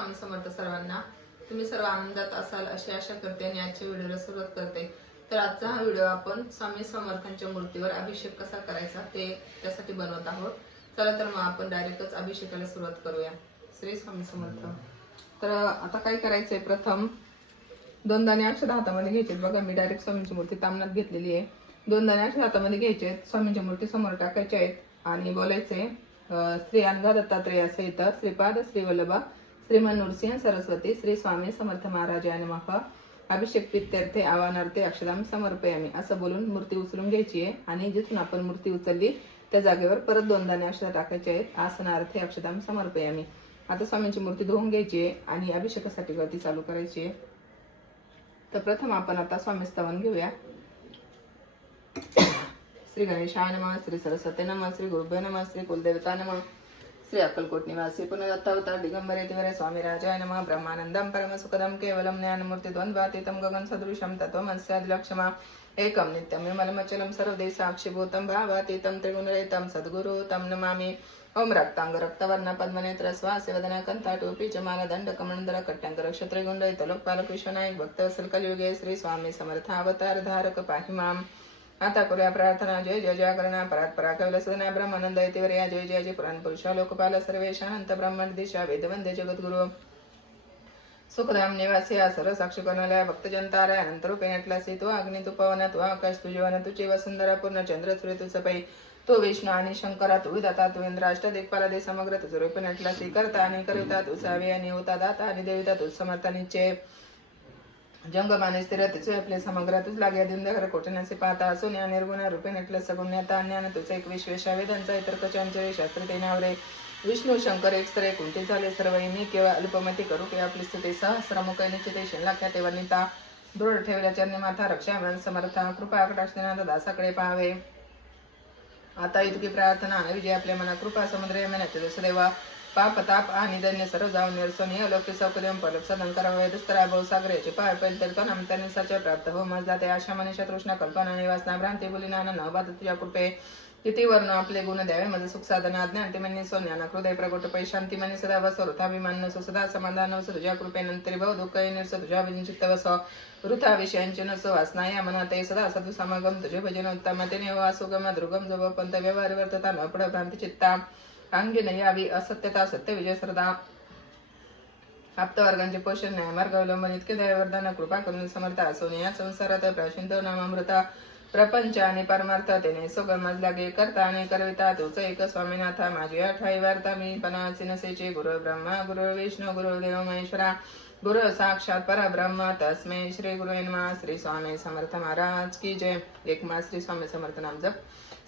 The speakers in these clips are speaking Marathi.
स्वामी समर्थ सर्वांना. तुम्ही सर्व आनंदात असाल अशी आशा करते आणि आजच्या व्हिडिओला सुरुवात करते. तर आजचा हा व्हिडिओ आपण स्वामी समर्थांच्या मूर्तीवर अभिषेक कसा करायचा ते त्यासाठी बनवत आहोत. चला तर मग आपण डायरेक्टच अभिषेकाला सुरुवात करूया. श्री स्वामी समर्थ. तर आता काय करायचंय? प्रथम दोन दाणे अक्षर हातामध्ये घ्यायचे बघा मी डायरेक्ट स्वामींची मूर्ती तामनात घेतलेली आहे. दोन दाणे अक्षर हातामध्ये घ्यायचे आहेत स्वामींच्या मूर्ती समोर टाकायचे आहेत. आणि बोलायचे श्री अनघा दत्तात्रेय असं इथं श्रीपाद श्री वल्लभा श्रीमन नृसिंह सरस्वती श्री स्वामी समर्थ महाराजा नमः अभिषेक पित्यर्थे आव्हानार्थे अक्षराम समर्पयामी असं बोलून मूर्ती उचलून घ्यायची आहे आणि जिथून आपण मूर्ती उचलली त्या जागेवर परत दोन दाणे अक्षर टाकायचे आहेत आसनार्थे अक्षराम समर्पयामी आता स्वामींची मूर्ती धुवून घ्यायची आहे आणि अभिषेकासाठी गती चालू करायची आहे तर प्रथम आपण आता स्वामी स्तवन घेऊया श्री गणेशाय नम श्री सरस्वती नमः श्री गुरुभ्यो नम श्री कुलदेवता नमः శ్రీ అక్కల్కోట్ నివాసి పునదత్తావతార దిగంబర తివర స్వామి రాజాయ నమ బ్రహ్మానందం పరమ సుఖదం కేవలం జ్ఞానమూర్తి ద్వంద్వాతీతం గగన్ సదృశం తత్వమస్యాదిలక్షమా ఏకం నిత్యం విమలమచలం సర్వదేశాక్షిభూతం భావాతీతం త్రిగుణరహితం సద్గురు తం నమామి ఓం రక్తాంగ రక్తవర్ణ పద్మనేత్ర స్వాసివదన కంతాటూపి జమాల దండ కమండర కట్టంక రక్షత్రిగుండ ఇతలోపాలకు విశ్వనాయక్ భక్తవసల్ కలియుగే శ్రీ స్వామి సమర్థావతార ధారక పాహిమాం आता करूया प्रार्थना. जय जय जागरणा परात परा कैवलसदना ब्रह्मानंद यतिवर्या जय जय जय पुराण पुरुषा लोकपाल सर्वेशानंत ब्रह्मांड दिशा वेदवंदे जगद्गुरु. सुखधाम निवासी आसर साक्षी करणाऱ्या भक्तजनतारा अनंत रूपे नटलासी तो अग्नि तू पवन तू आकाश तू जीवन तुझी वसुंधरा पूर्ण चंद्र सूर्य तू पै तो विष्णू आणि शंकरा तू विधाता तू इंद्र अष्ट देखपाला दे समग्र तुझ रूपे नटलासी करता आणि करिता तू सावी आणि होता दाता आणि देविता तू समर्थ निश्चय. जंगमाने स्थिर तिचे आपले समग्र तुझ लागे दिंदगर कोटण्याचे पाहता असून या निर्गुण रूपे नटले सगुण्याता अन्यान तुझे एक विश्वेशा वेदांचा इतर कचांचरे शास्त्र तेनावरे विष्णू शंकर एक स्त्रे कुंठी झाले सर्व मी केवळ अल्पमती करू की आपली स्तुती सहस्रमुख निश्चिते शिल्लाख्या ते वर्णिता दृढ ठेवल्या चरणी माथा रक्षा मन समर्था कृपा कटाक्षनाथ दासाकडे पाहावे. आता इतकी प्रार्थना आणि विजय आपल्या मना कृपा समुद्र यमनाचे दुसरेवा पाप ताप आणि धन्य सर्व जाऊन निरसन हे अलौकिक सौकर्यम पलक सदन करावे. दुस्तरा सागरेचे पाय पहिले तर नाम त्यांनी सच्चे प्राप्त हो. मज जाते आशा मनुष्य तृष्णा कल्पना निवासना भ्रांती बोली नाना न बाद तुझ्या कृपे. किती वर्ण आपले गुण द्यावे? माझे सुख साधन अज्ञान ते म्हणणे सोन्याना हृदय प्रगट पै शांती मनी सदा बस. वृथाभिमान नसो सदा समाधान नसो तुझ्या कृपेनंतरी भव दुःख निर्स तुझ्या भजन चित्त बस. वृथा विषयांचे नसो वासना या मनात सदा सदु समागम तुझे भजन उत्तम तेने वासुगम द्रुगम जव पंत व्यवहार वर्तता न पड भ्रांती चित्ता. अंगी न यावी असत्यता सत्य विजय श्रद्धा आप्तवर्गांचे पोषण न्याय मार्ग अवलंबन इतके दयावर्धन कृपा करून समर्थ असून या संसारात प्रशिंत नामामृता प्रपंच आणि परमार्थ परमार्थतेने सुगमज लागे करता आणि करविता तोच एक स्वामीनाथा माझी अठाई वार्ता मी पणाची नसेचे गुरु ब्रह्मा गुरु विष्णू गुरु देव महेश्वरा. गुरु साक्षात परब्रह्म तस्मे श्री गुरु श्री स्वामी समर्थ महाराज की जय. एक मा श्री स्वामी समर्थ नाम जप.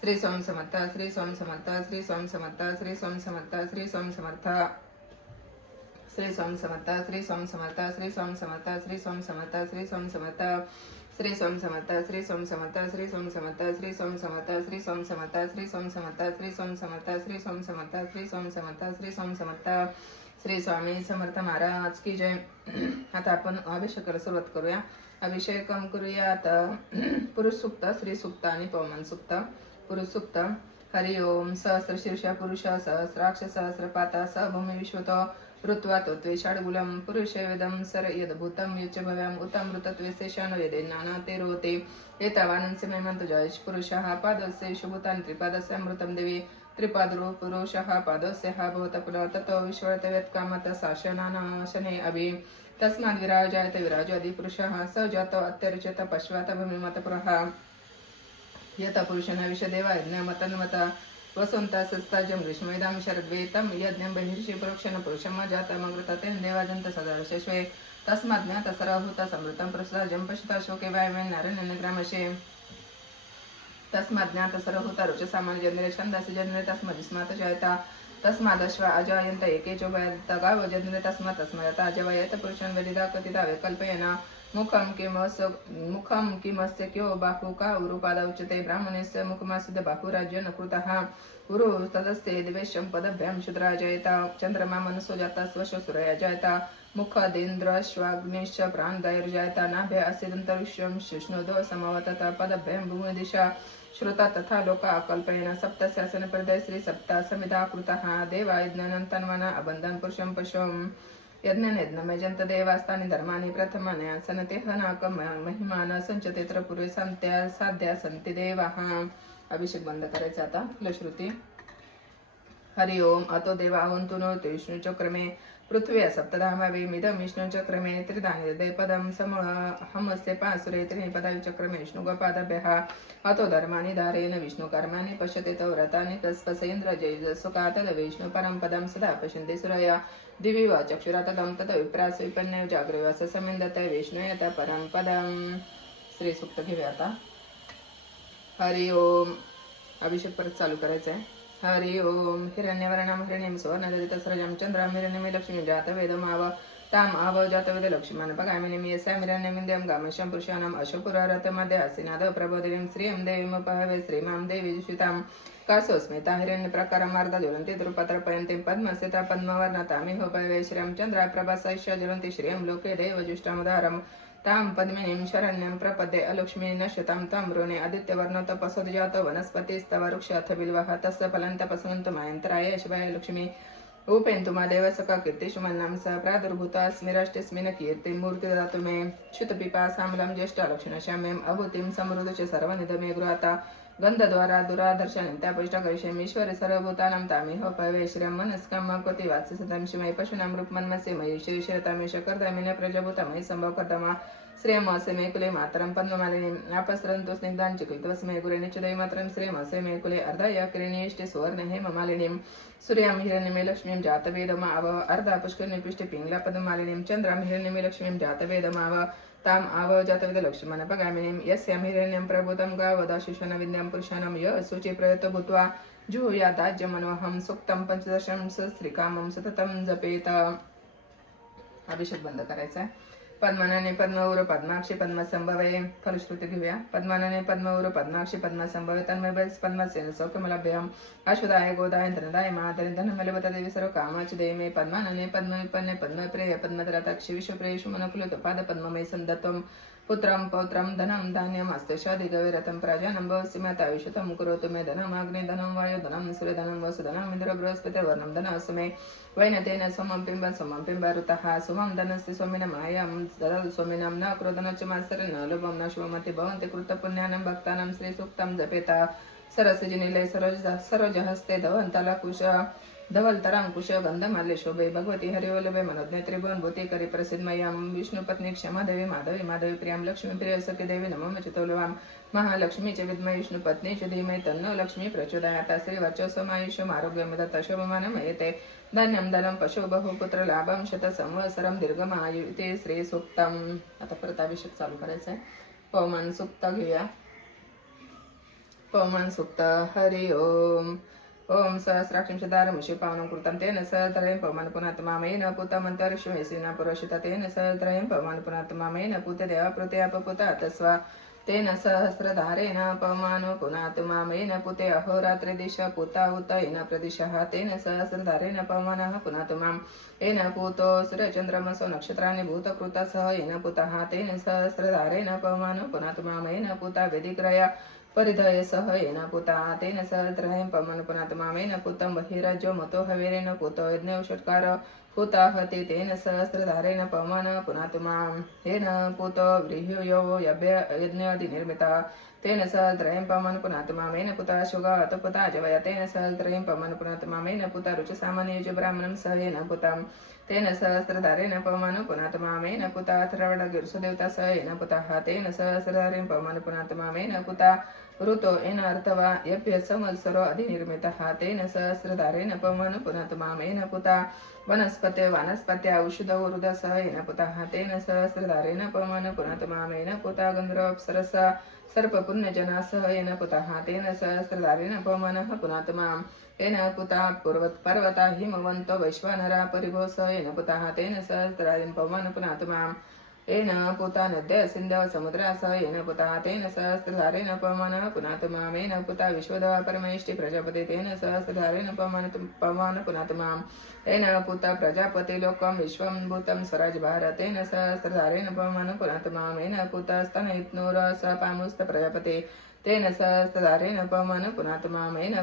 श्री स्वामी समर्थ श्री स्वामी समर्थ श्री स्वामी समर्थ श्री स्वामी समर्थ श्री स्वामी समर्थ श्री स्वामी समर्थ श्री स्वामी समर्थ श्री स्वामी समर्थ श्री स्वामी समर्थ श्री स्वामी समर्थ श्री स्वामी समर्थ श्री स्वामी समर्थ श्री स्वामी समर्थ श्री स्वामी समर्थ श्री स्वामी समर्थ श्री स्वामी समर्थ श्री स्वामी समर्थ श्री स्वामी समर्थ श्री स्वामी समर्थ महाराज की जय आता आपण अभिषेकाला सुरुवात करूया अभिषेकम आता पुरुष सुक्त स्त्री सुक्त आणि पवमान सुक्त पुरुषसुक्तम हरि ओम। सहस्र शीर्ष पुरुष सहस्राक्ष सहस्रपात स भूमी विश्वतो। ऋत्वा तत्वे षड्गुलम। पुरुष वेदम सर यद्भूतं। युच भव्यम उतमृतत्वे शेषानो नाना ते रोते। एतावानंस्य महिमंत जयश पुरुषः। पादस्य शुभूतानि त्रिपादस्य अमृतं देवी। त्रिपादरो पुरुषः पादस्य हा भवत पुनः ततो विश्वतव्यत्कामत शासनानाशने अभि। तस्माद् विराजायत विराजादि पुरुषः। स जातो अत्यर्चत पश्वात भूमिमत यथा यत पुरुषेण विषदेवा यज्ञमतन्वत वसंता सस्ताजं ग्रीष्मविदां शरद्वेतम यज्ञम बहिर्षि पुरुषेण जातम जातमृत तेन देवाजन्त सदा शश्वे तस्मात् ज्ञात सरहूत समृतं प्रसाजं पश्यता शोके नारायण ग्रामशे तस्मात् ज्ञात सरहूत रुचसामान्य जन्रे छन्दसि जन्रे तस्मात् स्मात् जायता। तस्मादश्व अजायन्त एके च वयत गाव तस्मात् तस्मात् अजवयत पुरुषं वेदिदा कथिता विकल्पयेन। मुखं किमस्य मुखं किमस्य क्यो बाहुका उरुपाद उच्यते ब्राह्मणस्य मुखमासिद्ध बाहुराज्य न कृतः गुरु तदस्ते दिवेशं पदभ्यां शूद्रा जयता चन्द्रमा मनसो जाता स्वशसुरया जयता। मुखादेन्द्रश्वाग्निश्च प्राणदैर्जयता नाभ्य असिदन्तरिष्यं शिष्णुदो समवतत। पदभ्यं भूमिदिशा श्रुता तथा लोका कल्पयेन सप्तस्यासन परिदय श्री सप्ता समिधा कृतः देवा यज्ञानन्तन्वना अबन्धन पुरुषं पशुम्। यज्ञनेज्ञमयजन्त देवास्तानि धर्माणि प्रथमानि आसनते हनाकम महिमान संचते पूर्वे संत्या साध्या सन्ति देवाः। अभिषेक बंद करायचा आता लश्रुती। हरि ओम अतो देवाहन्तु नो विष्णुचक्रमे पृथ्वी सप्तधामावे मिदं विष्णुचक्रमे त्रिदानि पदं समूह। हमस्य पासुरे त्रिनिपदा विचक्रमे विष्णुगपादभ्यः अतो धर्माणि धारेण विष्णुकर्माणि पश्यते तौ व्रतानि तस्पसेन्द्र जय सुखा तद विष्णु परं पदं सदा पश्यन्ति सुरया। दिवि वा चक्षुरा तदं तद विप्रास विपन्ने जागृवास समिन्दते विष्णुयत परं पदं श्रीसूक्त घेऊया आता हरि ओम। अभिषेक परत चालू करायचा आहे हरि ओम। हिरण्यवर्णम हिरण्यम सुवर्णदलित सरजम चंद्रम हिरण्यमे लक्ष्मी जात वेदमाव ताम आव जात वेद लक्ष्मण पगामिनिम यस्याम हिरण्यमिन्द्यम गामशं पुरुषाणाम अशुपुरारत मध्ये आसीनाद प्रबोधिनीं श्रियं देवीमुपहवे श्रीमां देवी जुषितां कासोस्मिता हिरण्य प्रकारमार्ध ज्वलन्ति द्रुपत्रपयन्तीं पद्मस्थिता पद्मवर्णतामिहोपहवे श्रियं चंद्रा प्रभा सैष्य ज्वलन्ति श्रियं लोके देवजुष्टमुदारम् तां पद्मिनीं शरण्यं प्रपदे अलक्ष्मी नश्यतां तं ऋणे आदित्यवर्णतपसोदजात वनस्पतिस्तव वृक्षाथ बिल्वः तस्य फलं तपस्वन्तु मायन्तराय शिवाय लक्ष्मी उपेन्तुमा देवसका कीर्तिषु मन्नां स प्रादुर्भूतास्मिरष्टिस्मिन् कीर्तिं मूर्ति ददातु मे क्षुतपिपासामलं ज्येष्ठालक्षणश्याम्यम् अभूतिं समृद्धि च सर्वनिधमे गृहता गन्धद्वारा दुरादर्शनित्यापुष्टकरिष्यमीश्वरि सर्वभूतानां तामेह हो पवेश्रं मनस्कं कृति वात्ससतं शिमयि पशूनां रूपमन्मस्य मयि श्रीशिरतामेश कर्दमिन प्रजभूतमयि सम्भवकर्दमा श्रेयमासे मे कुले मातरं पद्ममालिनीम् आपस्रन्तु स्निग्धान् मे गुरे निचदय मातरं श्रेयमासे मे कुले अर्धय किरणीष्टि सुवर्ण हे ममालिनीं सूर्यां हिरण्यमे लक्ष्मीं जातवेदमाव अर्धा पुष्करनिपिष्टि पिङ्गला पद्ममालिनीं चन्द्रां हिरण्यमे लक्ष्मीं जातवेदमाव ताम् आव लक्ष्मण पगामिनीम यस्यां हिरण्यं प्रभूतं गावदाशिशन विद्यां पुरुषाणं य शुचि प्रयत भूत्वा जुहुयादाज्यमनोहं सुक्तं पंचदशं सहस्रिकामं सततं जपेत। अभिषेक बंद करायचा आहे पद्मानाने पद्मौर पद्माक्षी पद्मसंभवे. फलश्रुती घेऊया. पद्मनाने पद्मौर पद्माक्षी पद्मसंभवे. तन्मय बस पद्मसेन सौख्यमलभ्यम अश्वदाय गोदाय धनदाय महाधरी धनमलवत देवी सर्व कामाची देवी. मे पद्मानने पद्मविपन्ने पद्मप्रेय पद्मधराताक्षी विश्वप्रेयेषु मनकुलित पाद पद्ममय संदत्वम पुत्रं पौत्रं धनं धान्यम् अस्तशादिगविरतं प्राजानं भवसि माता करोतु मे धनम् अग्ने धनं वायु धनं सूर्यधनं वसुधनं इन्द्र बृहस्पतिर्वर्णं धनस्य मे वैनतेन सोमं पिम्ब सोमं पिम्बरुतः ऋतः सोमं धनस्य स्वामिनं मायां ददातु स्वामिनं न क्रोधनं च न लोभं न शुभमति भवन्ति कृतपुण्यानं भक्तानां श्रीसूक्तं जपेत सरसजिनिलय सरोज सरोजहस्ते धवन्तलकुश धवलतरांकुश गंधमाल्य शोभे भगवती हरिवल्लभे मनोज्ञ त्रिभुवन भूती करी प्रसिद्ध मय्याम विष्णू पत्नी क्षमा देवी माधवी माधवी प्रियाम लक्ष्मी प्रिय सखी देवी नमः महालक्ष्मी महालक्ष्मीचे विद्म विष्णु पत्नी च धीमहि तन्नो लक्ष्मी प्रचोदयाता। श्री वर्चस्वमायुष्यम आरोग्यमदत शोभमानमयते धान्यं धनं पशु बहुपुत्र लाभं शत संवत्सरं दीर्घमायु ते श्री सुक्तम आता परत चालू करायचा आहे पवमान सुक्त घेऊया. पवमान सुक्त हरि ओम. ओम सहस्राक्षं शतारमुषि पावनं कृतं तेन सहत्रयं पवमान पुनात्मामेन पुतमन्तरिक्षमेसिना पुरोषित तेन सहत्रयं पवमान पुनात्मामेन पुतदेव प्रत्यपपुत तस्वा तेन सहस्रधारेण पवमानो पुनात् मामेन पुते अहोरात्रिदिश पुता उत येन प्रदिशः तेन सहस्रधारेण पवमानः पुनात् माम्। येन पूतो सूर्यचन्द्रमसो नक्षत्राणि भूतकृता सह येन पुतः तेन सहस्रधारेण पवमानो पुनात् माम् पुता वेदिक्रया परिधय सह येन पुता तेन सहस्रहं पवन पुनातु मामेन पुतं बहिराज्यो मतो यज्ञ पुतो यज्ञौषट्कार पुताहति तेन सहस्रधारेण पवन पुनातु मां तेन पुतो व्रीह्यो यज्ञादिनिर्मिता तेन सहस्रहं पवन पुनातु मामेन पुता शुगा पुता जवय तेन त्रयं पमन् पुनातु मामेन पुता रुचिसामान्यज ब्राह्मणं सह येन पुताम् तेन सहस्रधारेण पवमान पुनात्मामेन पुता अथर्वणगिरसुदेवता सह येन पुतः तेन सहस्रधारेण पवमान पुनातमामेन पुता ऋतो येन अर्थवा यभ्य संवत्सरो अधिनिर्मितः तेन सहस्रधारेण पवमान पुनात्मामेन पुता वनस्पते वनस्पत्या औषध वृदसः येन पुतः तेन सहस्रधारेण पवमान पुनातु मामेन पुता गन्धर्वप्सरस सर्पपुण्यजनासह येन पुतः तेन सहस्रधारेण पवमानः पुनात्माम् येन पुता पर्वत पर्वता हिमवन्तो वैश्वानरा परिभोस येन पुताः तेन सहस्रायन् पवन पुनातु येन पुता नद्य सिन्धव समुद्रास येन पुता तेन सहस्रधारेण पवन पुनातु येन पुता विश्वधवा परमेष्टि प्रजापति तेन सहस्रधारेण पवन पवन पुनातु येन पुता प्रजापति लोकं विश्वं भूतं स्वराज भारतेन सहस्रधारेण पवन पुनातु येन पुता स्तनयित्नूर स पामुस्त प्रजापते। तेन सहस्रधारेण पमन पुनातु माम् येन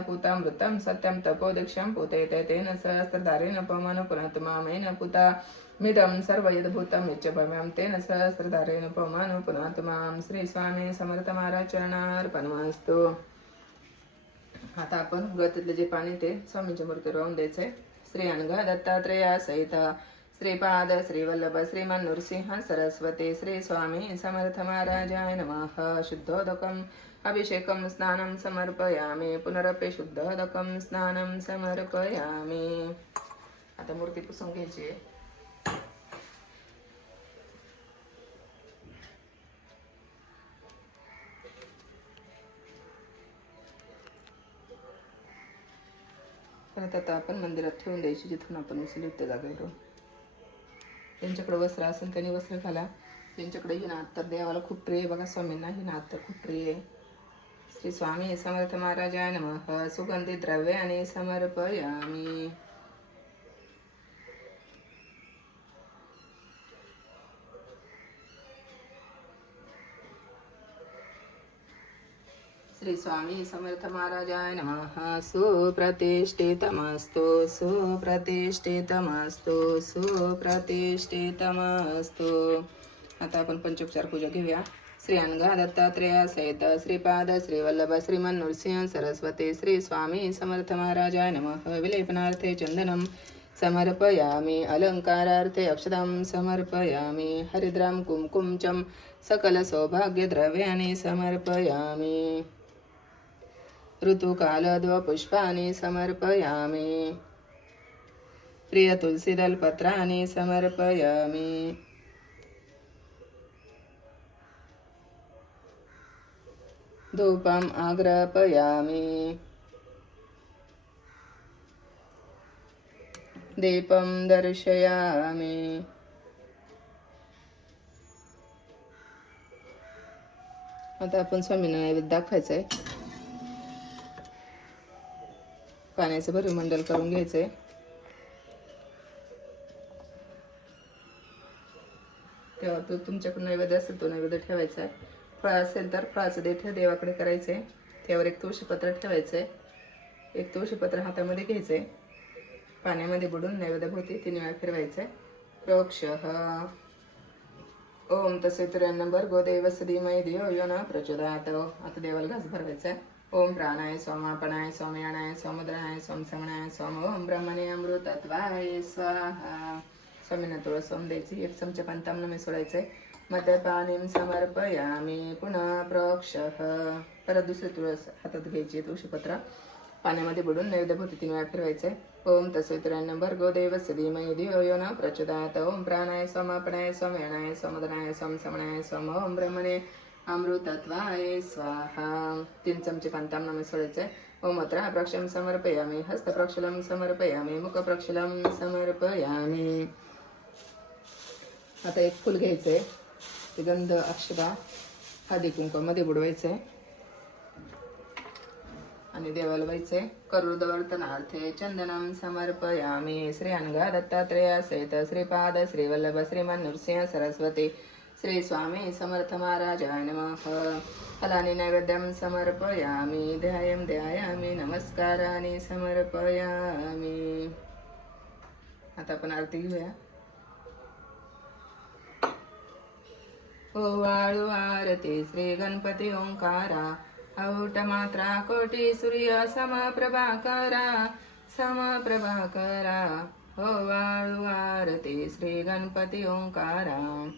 मृतं सत्यं तपो पूतयते तेन सहस्रधारेण पमन पुनातु माम् पुता मिदं सर्व यद्भूतं यच्च भव्यं तेन सहस्रधारेण पमन पुनातु मां श्री स्वामी समर्थ महाराज चरणार्पणमस्तु. आता आपण व्रतातले जे पाणी ते स्वामींच्या मूर्तीवर वाहून द्यायचंय. श्री अनुगा दत्तात्रेया सहित श्रीपाद श्रीवल्लभ श्रीमन नृसिंह सरस्वती श्री स्वामी समर्थ महाराजाय नमः. शुद्धोदकम् अभिषेकं स्नानं समर्पयामि पुनरपि शुद्धोदकं स्नानं समर्पयामि. आता मूर्ती पुसून घ्यायची आहे. परत आता आपण मंदिरात ठेवून द्यायची जिथून आपण उचलू त्या जागेवरून त्यांच्याकडे वस्त्र असेल त्यांनी वस्त्र घाला. त्यांच्याकडे ही नात तर देवाला खूप प्रिय बघा स्वामींना ही नात तर खूप प्रिय आहे. श्री स्वामी समर्थ महाराजाय नम. सुगंधी द्रव्याने आणि समर्पयामी. श्री स्वामी समर्थ महाराजाय नमः. सुप्रतिष्ठितमस्तु सुप्रतिष्ठितमस्तु सुप्रतिष्ठितमस्तु. आता आपण पंचोपचार पूजा घेऊया. श्री अनघा दत्तात्रेय सहित श्रीपाद श्रीवल्लभ श्रीमन नृसिंह सरस्वती श्री स्वामी समर्थ महाराजाय नमः। विलेपनार्थे चंदनं समर्पयामि अलङ्कारार्थे अक्षतां समर्पयामि हरिद्रां कुङ्कुम च सकलसौभाग्यद्रव्याणि समर्पयामि। ऋतुकालद्वपुष्पाणि समर्पयामि। प्रियतुलसीदलपत्राणि समर्पयामि। धूपम् आग्रापयामि दीपं दर्शयामि। आता आपण स्वामींना नैवेद्य दाखवायचं आहे पाण्याचं भरीव मंडल करून घ्यायचंय. तेव्हा तो तुमच्याकडे नैवेद्य असेल तो नैवेद्य ठेवायचा आहे. फळ असेल तर फळाचं देठ देवाकडे करायचंय त्यावर एक तुळशीपत्र ठेवायचंय एक तुळशीपत्र हातामध्ये घ्यायचंय पाण्यामध्ये बुडून नैवेद्यभोवती तीन वेळा फिरवायचंय प्रोक्ष. ओम तसे तुर्याण्णव भर्गो देवस धीमहि धियो यो न प्रचोदयात. आता देवाला घास भरवायचा आहे. ओम प्राणाय सोमापणाय सोमयाणाय स्वामुद्राय सोम समणाय सोम ओम ब्रह्मणे अमृतत्वाय स्वाहा. स्वामींना तुळस सोम द्यायची. एक चमचा सोडायचं आहे मद्यपानीम समर्पयामी पुन्हा प्रोक्ष। परत दुसरी तुळस हातात घ्यायची तुळशीपत्र. पाण्यामध्ये बुडून नैवेद्यभूती तीन वेळा फिरवायचे. ओम तसे भर्गो देवस्य धीमहि धियो यो न प्रचोदयात. ओम प्राणाय स्वम अपणाय स्वम येणाय स्वमदनाय स्वम समणाय स्वम ओम ब्रह्मणे अमृतत्वाय स्वाहा। तीन चमचे पंतामृत सोडायचे. ओम अत्र प्रक्षम समर्पयामी हस्तप्रक्षलम समर्पयामी मुखप्रक्षलम समर्पयामी। आता एक फुल घ्यायचंय ते गंध अक्षता हळदी कुंकवामध्ये बुडवायचं आहे आणि देवाला व्हायचंय करुदवर्तनार्थे चंदनम समर्पयामी श्री अनघा दत्तात्रेय सहित श्रीपाद श्रीवल्लभ श्रीमान नृसिंह सरस्वती श्री स्वामी समर्थ महाराजाय नमः फलानि नैवेद्यं समर्पयामि ध्यायं ध्यायामि नमस्काराने समर्पयामि आता आपण आरती घेऊया ओवाळू आरती श्री गणपती ओंकारा. औट मात्रा कोटी सूर्य समप्रभाकरा समप्रभाकरा. हो ओवाळू आरती श्री गणपती ओंकारा.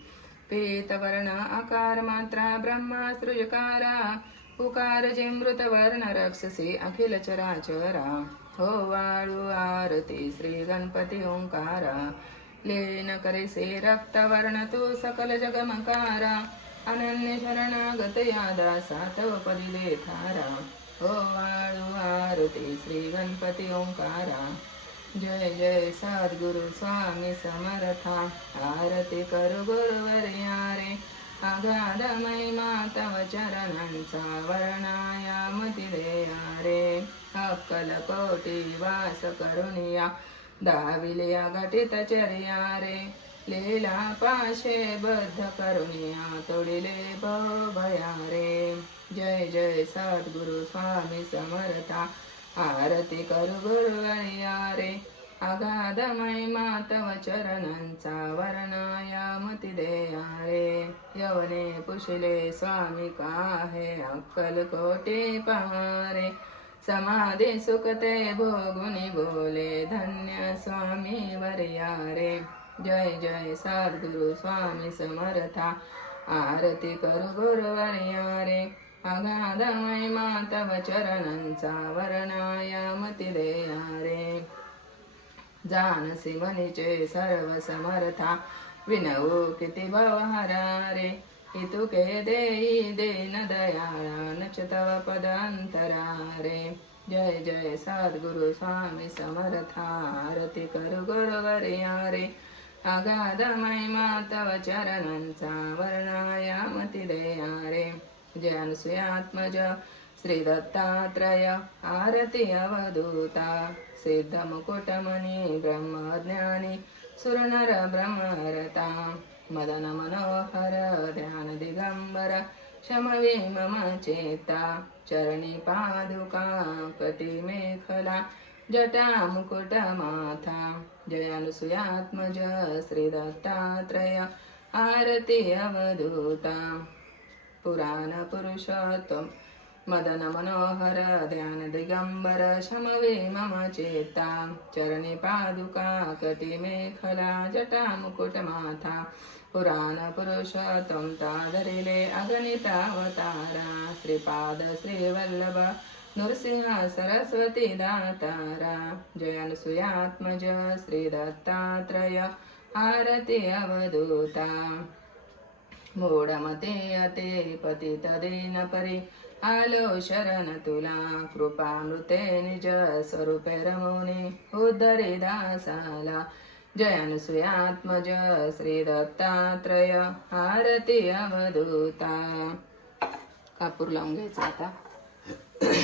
पीतवर्ण आकार मात्रा ब्रह्मा सृजकारा. उकार जिमृत वर्ण रक्षसी अखिल चराचरा. हो वाळू आरती श्री गणपती ओंकारा. लीन करिसे रक्तवर्ण तू सकल जगमकारा। अनन्य शरणागत यादा सातव पदिले थारा। ओ वाळू आरती श्री गणपती ओंकारा। जय जय सद्गुरु स्वामी समर्था। आरती करू गुरुवर्या रे अगाध महिमा तव चरणांचा वर्णाया मती रे अक्कल कोटी वास करुनिया दाविलिया घटित चर्या रे लीला पाशे बद्ध करुणिया तोडिले भया रे जय जय सद्गुरु स्वामी समर्था आरती करू गुरु रे अगाध महिमा तव चरणांचा वर्णाया मती देया रे यवने पुषिले स्वामी काहे अक्कल कोटे पहारे। समाधे सुखते भोगुनी बोले धन्य स्वामी वर्या रे जय जय सद्गुरु स्वामी समर्था। आरती करू गुरुवर्या रे अगाध महिमा तव वर्णाया मती देया रे जानसी मनीचे सर्व समर्था विनवू किती भवहरा रे हितुके देई देन दयाळा नच तव पद जय जय सद्गुरु स्वामी समर्था आरती गुरुवर्यारे गुरुवर्या रे अगाध महिमा तव वर्णाया मती देया रे जय अनुसुयात्मज श्री दत्तात्रय आरती अवधूता। सिद्ध मुकुटमणि ब्रह्मज्ञानी सुरनर ब्रह्मरता। मदन मनोहर ध्यान दिगंबर शमवी मम चेता चरणी पादुका कटी मेखला जटा मुकुट माथा जय आरती अवधूता पुराण पुरुषोत्तम। मदन मनोहर ध्यान दिगंबर शमवे मम चेता। चरणी पादुका कटिमेखला जटा मुकुट माथा। पुराण त्वं तादरिले अगणितावतारा श्रीपाद श्रीवल्लभ नृसिंह सरस्वती दातारा। जय श्रीदत्तात्रय आरती अवधूता। मूढमते अते पतितदेन परि। आलो शरण तुला कृपामृते निज स्वरूपे रमवणे उद्धरे हो दासाला जयानुसुयात्मज श्री दत्तात्रय आरती अवधूता. कापूर लावून घ्यायचा आता.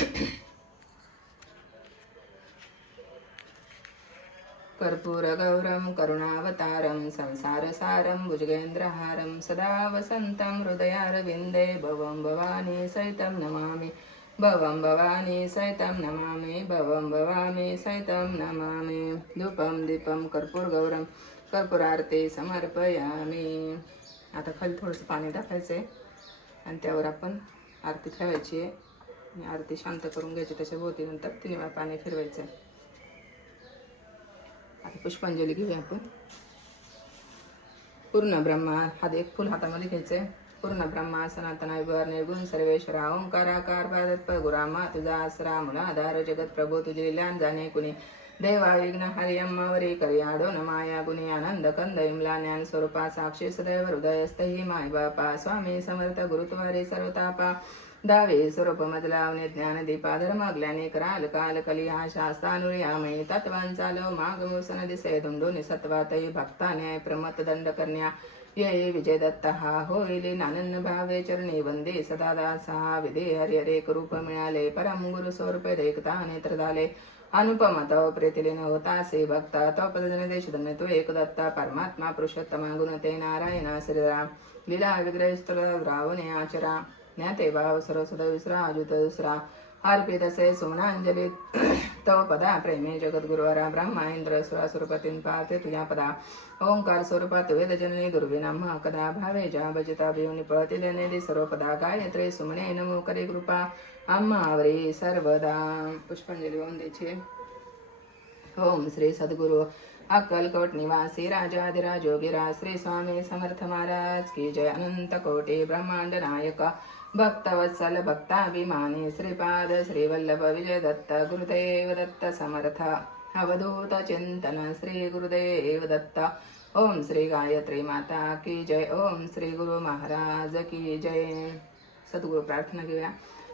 करुणा करुणावतारं संसारसारं भुजगेन्द्रहारं सदा वसन्तं हृदयारविन्दे भवं भवानी सहितं नमामि। भवं भवानी सहितं नमामि भवं भवामी सहितं नमामि। धूपं दीपं कर्पूरगौरं कर्पूरारती समर्पयामी। आता खाली थोडंसं पाणी टाकायचं आहे आणि त्यावर आपण आरती ठेवायची आहे. आणि आरती शांत करून घ्यायची त्याच्या भोवतीनंतर तिने वेळा पाणी फिरवायचं आहे आता पुष्पांजली घेऊया आपण. पूर्ण ब्रह्मा हा एक फुल हातामध्ये घ्यायचंय. पूर्ण ब्रह्मा सनातन विभार निर्गुण सर्वेश्वरा ओंकाराकार भारत गुरामा तुझा आसरा मुला आधार जगत प्रभू तुझे लान जाणे कुणी. देवा विघ्न हरि अम्मावरी करियाडो न माया गुणी आनंद कंद इमला ज्ञान स्वरूपा साक्षी सदैव हृदयस्थही माय बापा. स्वामी समर्थ गुरुत्वारी सर्वतापा. दावे स्वरूप मजलावने ज्ञान दीपा कराल काल कली हा शास्त्रानुर्यामयी तत्वांचा लो माग मुसन दिसे धुंडून भक्ता न्याय प्रमत दंड करण्या ये विजय दत्त हा होईले नानन भावे चरणी वंदे सदा दासा विदे हरि हरे रूप मिळाले परम गुरु स्वरूपे रेखता नेत्र झाले अनुपम तव प्रेतिले न होता से भक्ता तव पदजन देश धन्य तो एक दत्ता परमात्मा पुरुषोत्तमा गुणते नारायण श्रीराम लीला विग्रह स्तुल रावणे आचरा ज्ञाते भाव सर्वसद विसरा अजुत दुसरा. अर्पितसे सुमनांजली तव पदा प्रेमे जगद्गुरुवरा ब्रह्मा इंद्र स्वस्वरूपातीन पाते तुझ्या पदा. ओंकार स्वरूपात वेदजननी दुर्विनाम कदा भावे जा भजिता भिवनी पळतील नेली सर्व पदा सुमने नमो करे कृपा. अम्मावरी सर्वदा. पुष्पांजली वाहून ओम श्री सद्गुरु अक्कलकोट निवासी राजाधिराज योगीरा श्री स्वामी समर्थ महाराज की जय. अनंत कोटी ब्रह्मांड नायका. भक्तवत्सल भक्ताभिमानी श्रीपाद श्रीवल्लभ विजय दत्त गुरुदेव दत्त समर्थ। अवधूत चिंतन श्री गुरुदेव दत्त ओम श्री गायत्री माता की जय। ओम श्री गुरु महाराज की जय। सद्गुरु प्रार्थना घेऊया।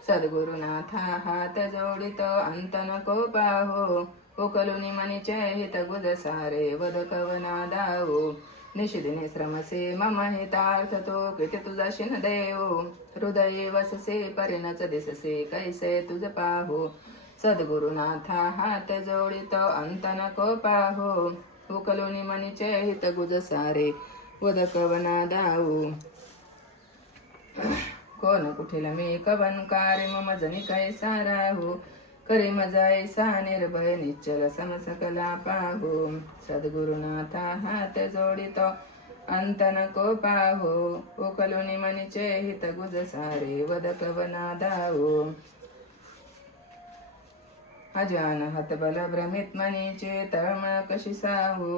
सद्गुरुनाथा हात जोडित अंत नको पाहो। उकलुनी मनीचे हित गुद सारे वद कवना निशिदिनी श्रमसे मम हितार्थ तो किती तुझा शिन देव हृदये वससे परिणच दिससे कैसे तुझ पाहो? सद्गुरुनाथा हात जोडित अंत नको पाहो उकलुनी मनीचे हित गुज सारे. उदक कवना दावो कोण कुठील मी कवन कार्य मम जनी कैसा राहू? करि मजाई सा निर्भय निश्चल समसकला पाहू। सद्गुरुनाथा हात जोडितो अंत नको पाहू। उकलुनी मनिचे हित गुज सारे वद कवना दाहो अजान हतबल भ्रमित मनीचे तळमळ कशी साहू।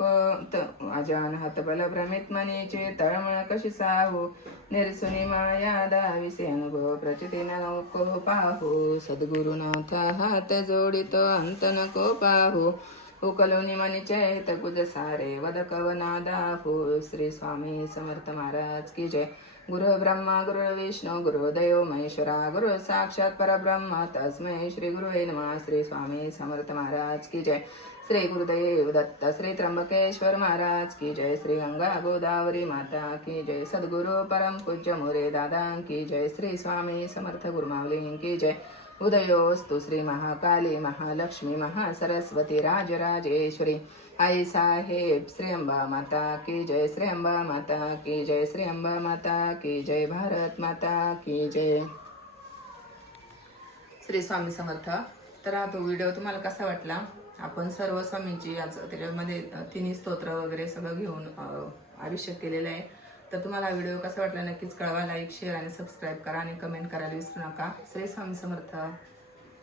कोत अजान हतबल भ्रमित मनीचे तळमळ कशी साहू? निरसुनी माया दाविसे अनुभव प्रचिती नको पाहू. सद्गुरुनाथ हात जोडितो अंत नको पाहू. उकलोनी मनीचे हित गुज सारे वद कवना दाहू. श्री स्वामी समर्थ महाराज की जय. गुरु ब्रह्मा गुरु विष्णू गुरु देव महेश्वरा गुरु साक्षात परब्रह्म तस्मै श्री गुरु नमः श्री स्वामी समर्थ महाराज की जय। श्री गुरुदेव दत्त श्री त्र्यंबकेश्वर महाराज की जय। श्री गंगा गोदावरी माता की जय। सद्गुरु परम पूज्य मोरे दादा की जय। श्री स्वामी समर्थ गुरुमावली की जय। उदयोस्तु श्री महाकाली महालक्ष्मी महासरस्वती राजराजेश्वरी। आई साहेब श्री अंबा माता की जय श्री अंबा माता की जय श्री अंबा माता की जय भारत माता की जय। श्री स्वामी समर्थ तर हा तो व्हिडिओ तुम्हाला कसा वाटला? आपण सर्व स्वामींची आज त्याच्यामध्ये तिन्ही स्तोत्र वगैरे सगळं घेऊन अभिषेक आयुष्य केलेलं आहे. तर तुम्हाला व्हिडिओ कसा वाटला नक्कीच कळवा लाईक शेअर आणि सबस्क्राईब करा आणि कमेंट करायला विसरू नका. श्री स्वामी समर्थ.